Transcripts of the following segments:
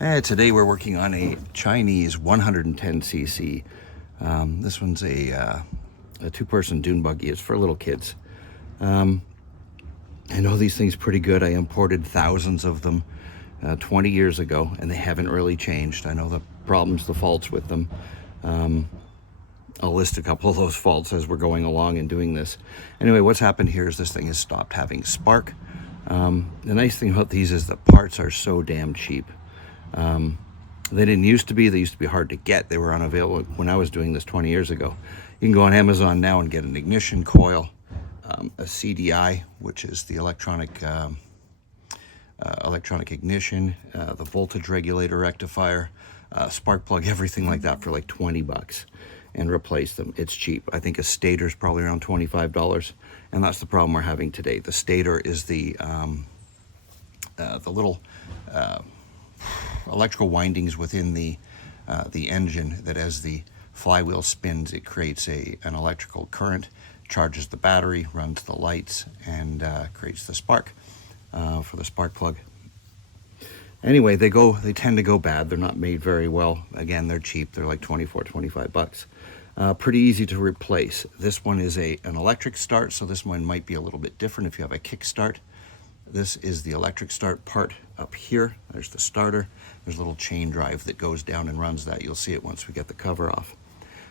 Today we're working on a Chinese 110cc. This one's a two-person dune buggy. It's for little kids. I know these things pretty good. I imported thousands of them 20 years ago, and they haven't really changed. I know the problems, the faults with them. I'll list a couple of those faults as we're going along and doing this. Anyway, what's happened here is this thing has stopped having spark. The nice thing about these is the parts are so damn cheap. They didn't used to be. They used to be hard to get. They were unavailable when I was doing this 20 years ago. You can go on Amazon now and get an ignition coil, a CDI, which is the electronic ignition, the voltage regulator rectifier, spark plug, everything like that for like 20 bucks, and replace them. It's cheap. I think a Stator is probably around $25, and that's the problem we're having today. The Stator is the little electrical windings within the engine that, as the flywheel spins, it creates an electrical current, charges the battery, runs the lights, and creates the spark for the spark plug. Anyway, they tend to go bad. They're not made very well. Again, they're cheap. They're like 24, 25 bucks. Pretty easy to replace. This one is an electric start, so this one might be a little bit different if you have a kick start. This is the electric start part up here. There's the starter. There's a little chain drive that goes down and runs that. You'll see it once we get the cover off.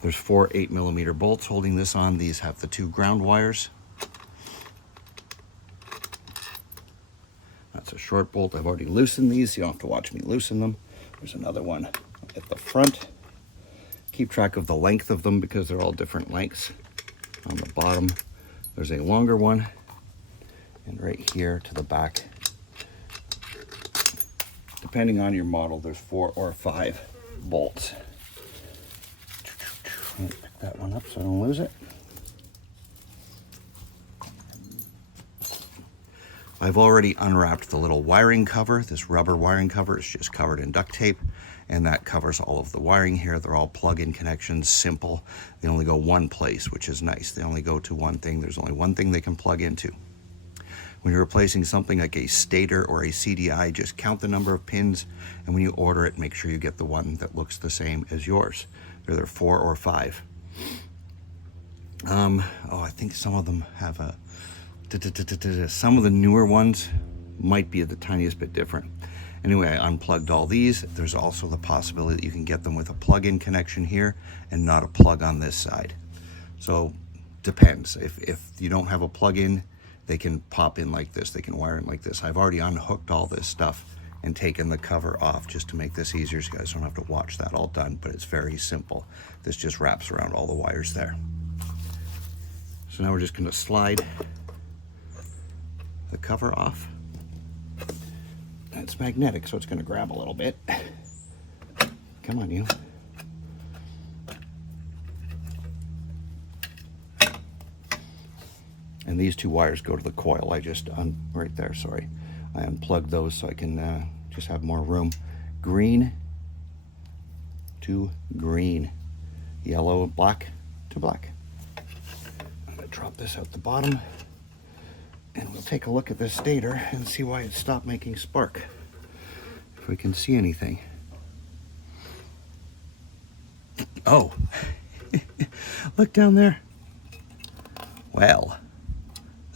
There's 4 8mm bolts holding this on. These have the 2 ground wires. That's a short bolt. I've already loosened these. You don't have to watch me loosen them. There's another one at the front. Keep track of the length of them because they're all different lengths. On the bottom, there's a longer one. And right here to the back, depending on your model, there's 4 or 5 bolts. Pick that one up so I don't lose it. I've already unwrapped the little wiring cover. This rubber wiring cover is just covered in duct tape, and that covers all of the wiring here. They're all plug-in connections, simple. They only go one place, which is nice. They only go to one thing. There's only one thing they can plug into. When you're replacing something like a Stator or a CDI, just count the number of pins, and when you order it, make sure you get the one that looks the same as yours. They're 4 or 5. I think some of them have a... Some of the newer ones might be the tiniest bit different. Anyway, I unplugged all these. There's also the possibility that you can get them with a plug-in connection here and not a plug on this side. So, depends. If you don't have a plug-in, they can pop in like this. They can wire in like this. I've already unhooked all this stuff and taken the cover off just to make this easier so you guys don't have to watch that all done, but it's very simple. This just wraps around all the wires there. So now we're just going to slide the cover off. It's magnetic, so it's going to grab a little bit. Come on, you. And these 2 wires go to the coil. Right there, sorry. I unplugged those so I can just have more room. Green to green. Yellow, black to black. I'm going to drop this out the bottom. And we'll take a look at this Stator and see why it stopped making spark. If we can see anything. Oh, look down there. Well,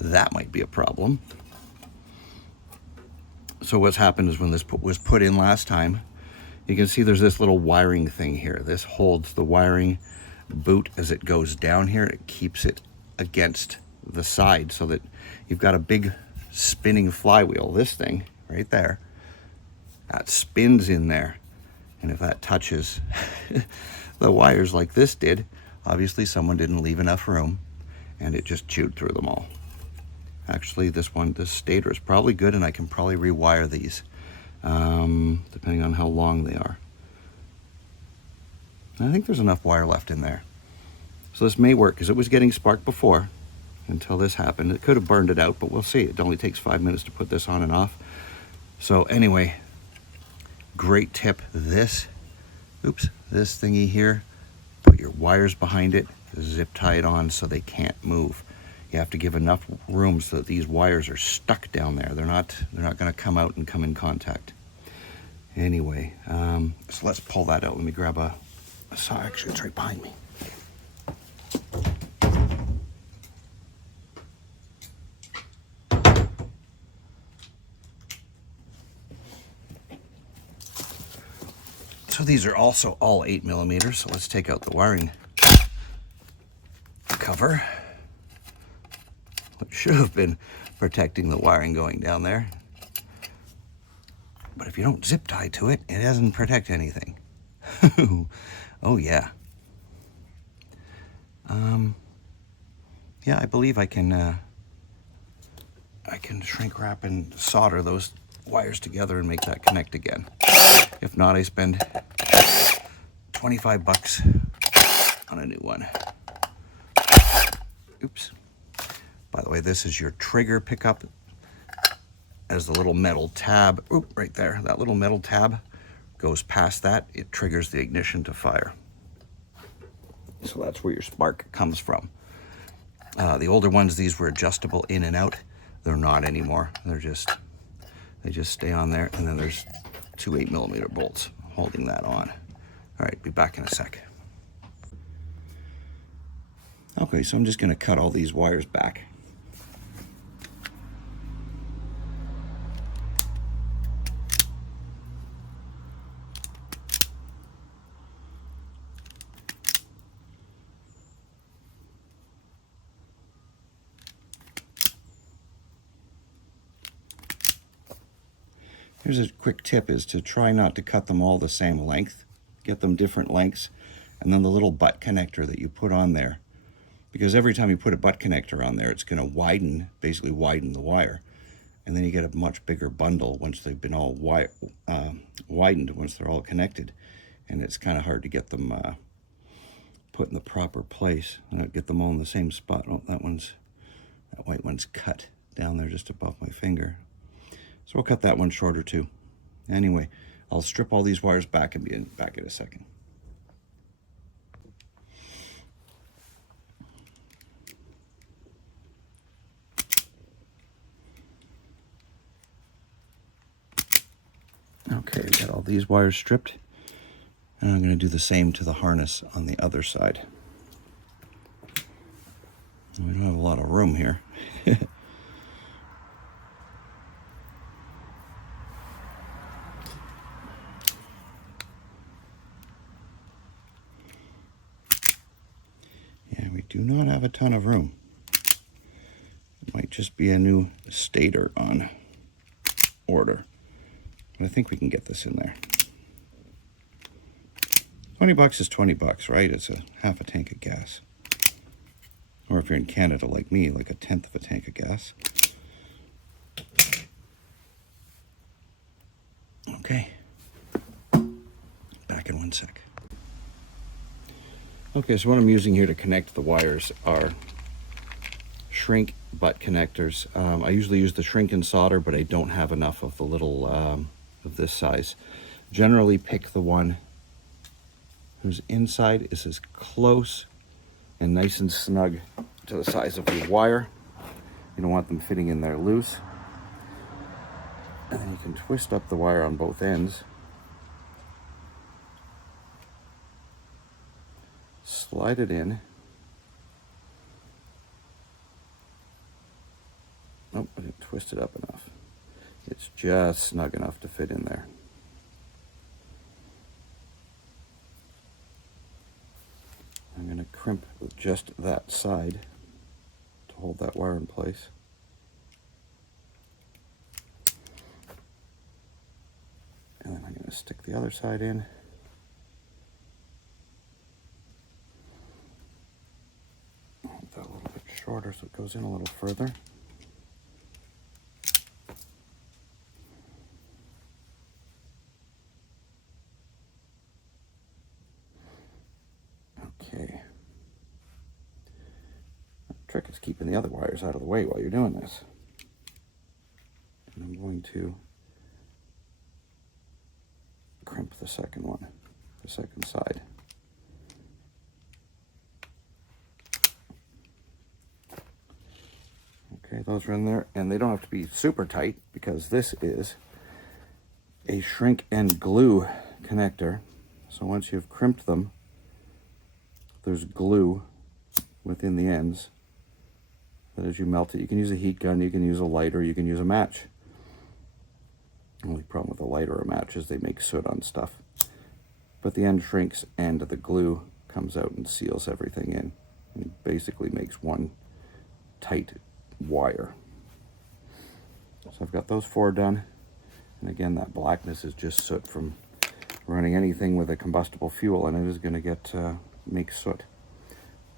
that might be a problem. So what's happened is when this was put in last time, you can see there's this little wiring thing here. This holds the wiring boot as it goes down here. It keeps it against the side so that you've got a big spinning flywheel. This thing right there, that spins in there, and if that touches the wires like this did, obviously someone didn't leave enough room and it just chewed through them all. Actually, this Stator is probably good, and I can probably rewire these depending on how long they are. I think there's enough wire left in there, so this may work because it was getting spark before until this happened. It could have burned it out, but we'll see. It only takes 5 minutes to put this on and off. So anyway, great tip. This thingy here, put your wires behind it, zip tie it on so they can't move. You have to give enough room so that these wires are stuck down there. They're not going to come out and come in contact. Anyway, so let's pull that out. Let me grab a saw. Actually, it's right behind me. So these are also all 8mm, so let's take out the wiring cover, which should have been protecting the wiring going down there. But if you don't zip tie to it, it doesn't protect anything. Oh yeah. Yeah, I believe I can shrink wrap and solder those wires together and make that connect again. If not, I spend 25 bucks on a new one. Oops. By the way, this is your trigger pickup. As the little metal tab, right there, that little metal tab goes past that, it triggers the ignition to fire. So that's where your spark comes from. The older ones, these were adjustable in and out. They're not anymore. They just stay on there, and then there's two 8mm bolts holding that on. All right, be back in a sec. Okay, so I'm just gonna cut all these wires back. Here's a quick tip, is to try not to cut them all the same length. Get them different lengths. And then the little butt connector that you put on there, because every time you put a butt connector on there, it's going to basically widen the wire. And then you get a much bigger bundle once they've been all widened, once they're all connected. And it's kind of hard to get them put in the proper place. And get them all in the same spot. Oh, that white one's cut down there just above my finger. So we'll cut that one shorter too. Anyway, I'll strip all these wires back and be back in a second. Okay, we got all these wires stripped, and I'm going to do the same to the harness on the other side. We don't have a lot of room here. Yeah, we do not have a ton of room. It might just be a new Stator on order. But I think we can get this in there. 20 bucks is 20 bucks, right? It's a half a tank of gas. Or if you're in Canada like me, like a tenth of a tank of gas. Okay. Back in one sec. Okay, so what I'm using here to connect the wires are shrink butt connectors. I usually use the shrink and solder, but I don't have enough of the little of this size. Generally pick the one whose inside is as close and nice and snug to the size of your wire. You don't want them fitting in there loose. And then you can twist up the wire on both ends. Slide it in. Nope, I didn't twist it up enough. It's just snug enough to fit in there. I'm going to crimp just that side to hold that wire in place. And then I'm going to stick the other side in. Make that a little bit shorter so it goes in a little further. Okay. The trick is keeping the other wires out of the way while you're doing this. And I'm going to crimp the second one, the second side. Okay, those are in there, and they don't have to be super tight because this is a shrink and glue connector. So once you've crimped them, there's glue within the ends that as you melt it, you can use a heat gun, you can use a lighter, you can use a match. The only problem with a lighter or a match is they make soot on stuff. But the end shrinks and the glue comes out and seals everything in. And it basically makes one tight wire. So I've got those 4 done. And again, that blackness is just soot from running anything with a combustible fuel, and it is going to get make soot.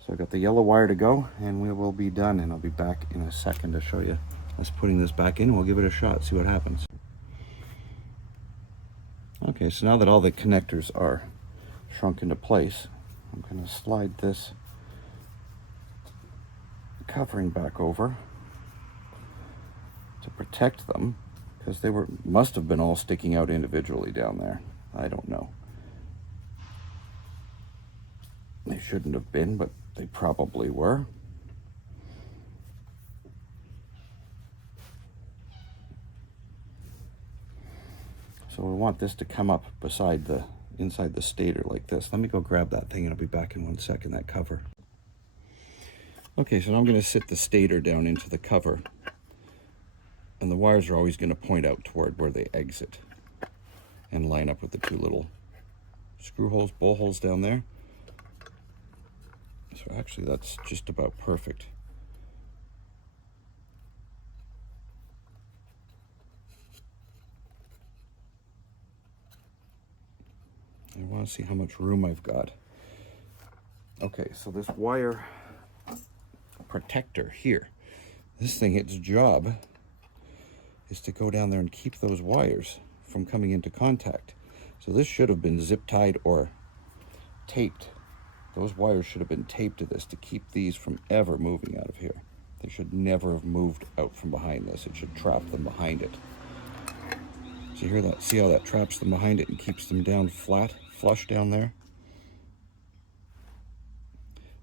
So I've got the yellow wire to go, and we will be done, and I'll be back in a second to show you us putting this back in. We'll give it a shot, see what happens. Okay, so now that all the connectors are shrunk into place, I'm going to slide this covering back over to protect them, because they must have been all sticking out individually down there. I don't know. They shouldn't have been, but they probably were. So we want this to come up beside the inside the stator like this. Let me go grab that thing and I'll be back in 1 second, that cover. Okay, so now I'm going to sit the stator down into the cover. And the wires are always going to point out toward where they exit and line up with the 2 little screw holes, bowl holes down there. So actually that's just about perfect. I want to see how much room I've got. Okay, so this wire protector here, this thing, its job is to go down there and keep those wires from coming into contact. So this should have been zip tied or taped. Those wires should have been taped to this to keep these from ever moving out of here. They should never have moved out from behind this. It should trap them behind it. So you hear that? See how that traps them behind it and keeps them down flat, flush down there?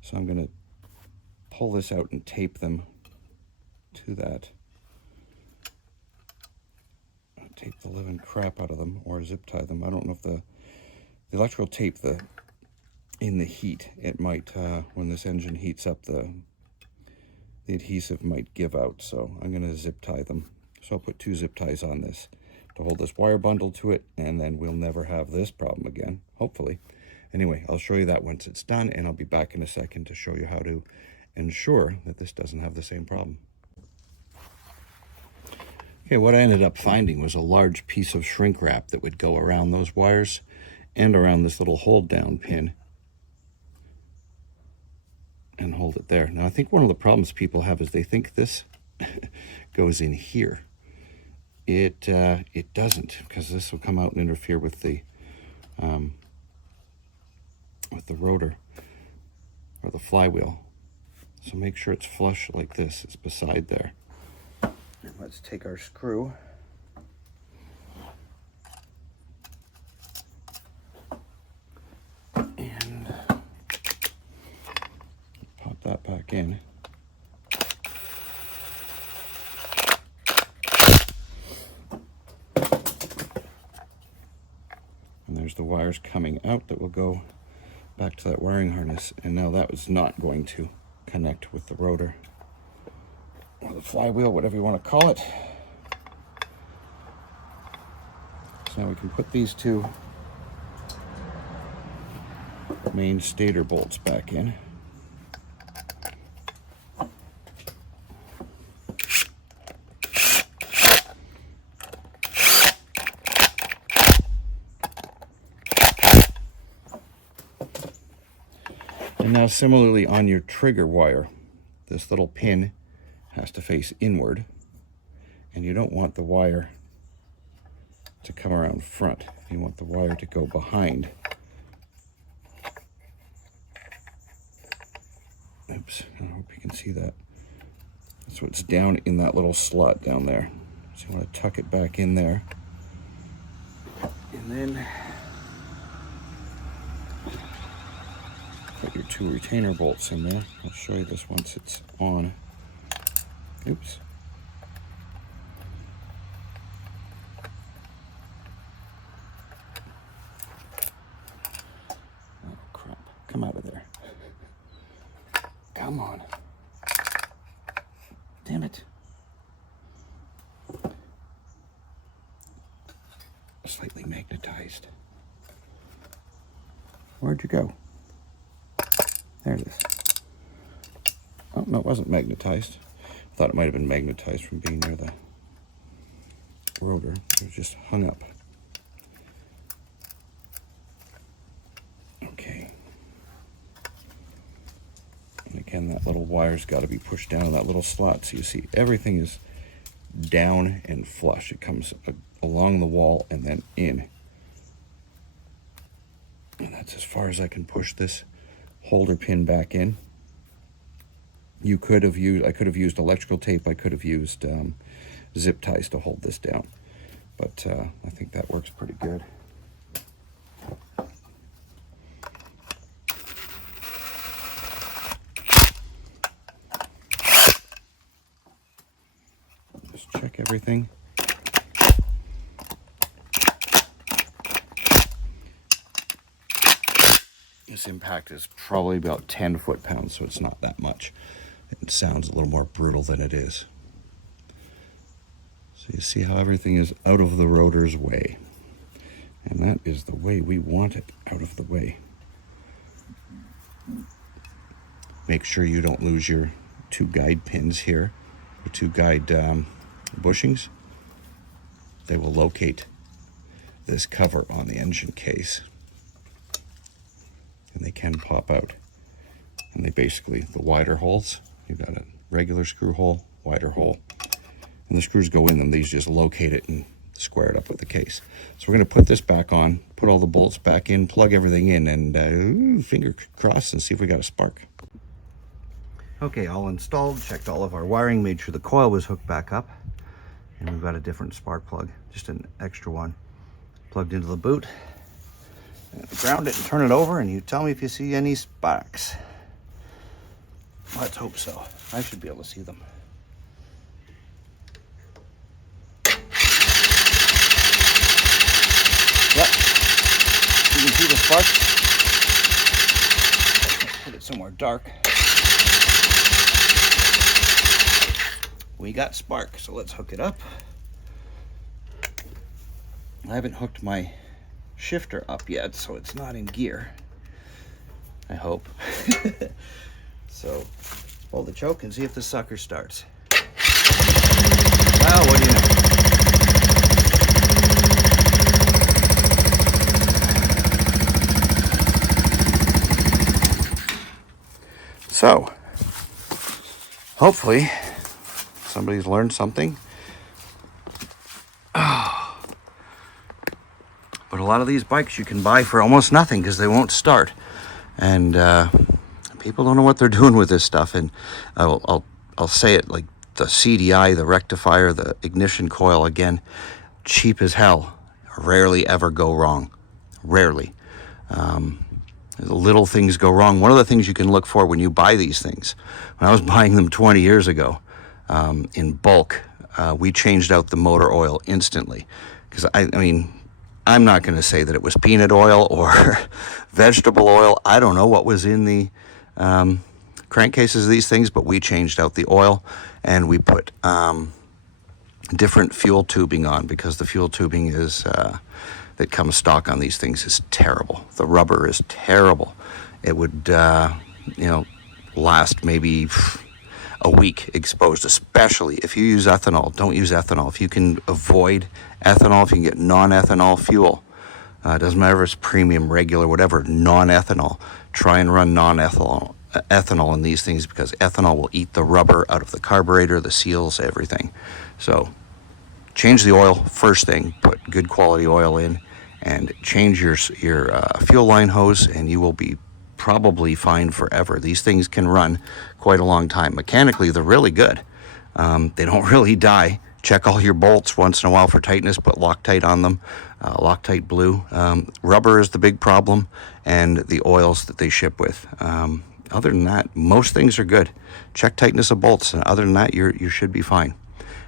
So I'm going to pull this out and tape them to that. Tape the living crap out of them, or zip tie them. I don't know if the electrical tape, in the heat, it might, when this engine heats up, the adhesive might give out. So I'm going to zip tie them. So I'll put 2 zip ties on this to hold this wire bundle to it, and then we'll never have this problem again, hopefully. Anyway, I'll show you that once it's done, and I'll be back in a second to show you how to ensure that this doesn't have the same problem. Okay, what I ended up finding was a large piece of shrink wrap that would go around those wires and around this little hold down pin and hold it there. Now, I think one of the problems people have is they think this goes in here. It doesn't, because this will come out and interfere with the rotor or the flywheel. So make sure it's flush like this. It's beside there. And let's take our screw and pop that back in. And there's the wires coming out that will go back to that wiring harness. And now that was not going to connect with the rotor or the flywheel, whatever you want to call it. So now we can put these 2 main stator bolts back in. And now similarly on your trigger wire, this little pin has to face inward, and you don't want the wire to come around front. You want the wire to go behind. Oops, I hope you can see that. So it's down in that little slot down there. So you want to tuck it back in there. And then put your 2 retainer bolts in there. I'll show you this once it's on. Oops. Damn it. Slightly magnetized. Where'd you go? There it is. Oh, no, it wasn't magnetized. I thought it might have been magnetized from being near the rotor. It was just hung up. Okay. And again, that little wire's got to be pushed down in that little slot. So you see everything is down and flush. It comes along the wall and then in. And that's as far as I can push this holder pin back in. I could have used electrical tape. I could have used zip ties to hold this down. But I think that works pretty good. Just check everything. This impact is probably about 10 foot-pounds, so it's not that much. It sounds a little more brutal than it is. So you see how everything is out of the rotor's way. And that is the way we want it, out of the way. Make sure you don't lose your 2 guide pins here, or 2 guide bushings. They will locate this cover on the engine case. And they can pop out. And they basically, the wider holes, you've got a regular screw hole, wider hole, and the screws go in them. These just locate it and square it up with the case. So we're going to put this back on, put all the bolts back in, plug everything in, and finger crossed and see if we got a spark. Okay, all installed, checked all of our wiring, made sure the coil was hooked back up, and we've got a different spark plug, just an extra one, plugged into the boot. Ground it and turn it over, and you tell me if you see any sparks. Let's hope so. I should be able to see them. Yep. You can see the sparks. Let's put it somewhere dark. We got spark, so let's hook it up. I haven't hooked my shifter up yet, so it's not in gear, I hope. So pull the choke and see if the sucker starts. Well, what do you know? So hopefully somebody's learned something. But a lot of these bikes you can buy for almost nothing because they won't start. And people don't know what they're doing with this stuff. And I'll say it, like the CDI, the rectifier, the ignition coil, again, cheap as hell. Rarely ever go wrong. Rarely. Little things go wrong. One of the things you can look for when you buy these things, when I was buying them 20 years ago in bulk, we changed out the motor oil instantly. Because I mean, I'm not going to say that it was peanut oil or vegetable oil. I don't know what was in the crankcases of these things, but we changed out the oil and we put different fuel tubing on, because the fuel tubing is that comes stock on these things is terrible. The rubber is terrible. It would last maybe a week exposed, especially if you use ethanol. Don't use ethanol. If you can avoid ethanol, if you can get non-ethanol fuel, doesn't matter if it's premium, regular, whatever, non-ethanol, try and run non-ethanol in these things, because ethanol will eat the rubber out of the carburetor, the seals, everything. So change the oil first thing, put good quality oil in, and change your fuel line hose, and you will be probably fine forever. These things can run quite a long time. Mechanically, they're really good. They don't really die. Check all your bolts once in a while for tightness. Put Loctite on them, Loctite Blue. Rubber is the big problem, and the oils that they ship with. Other than that, most things are good. Check tightness of bolts, and other than that, you should be fine.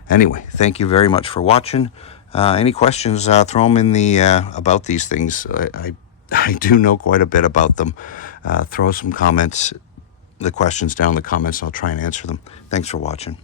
Anyway, thank you very much for watching. Any questions, throw them in the about these things. I do know quite a bit about them. Throw some comments, the questions down in the comments. I'll try and answer them. Thanks for watching.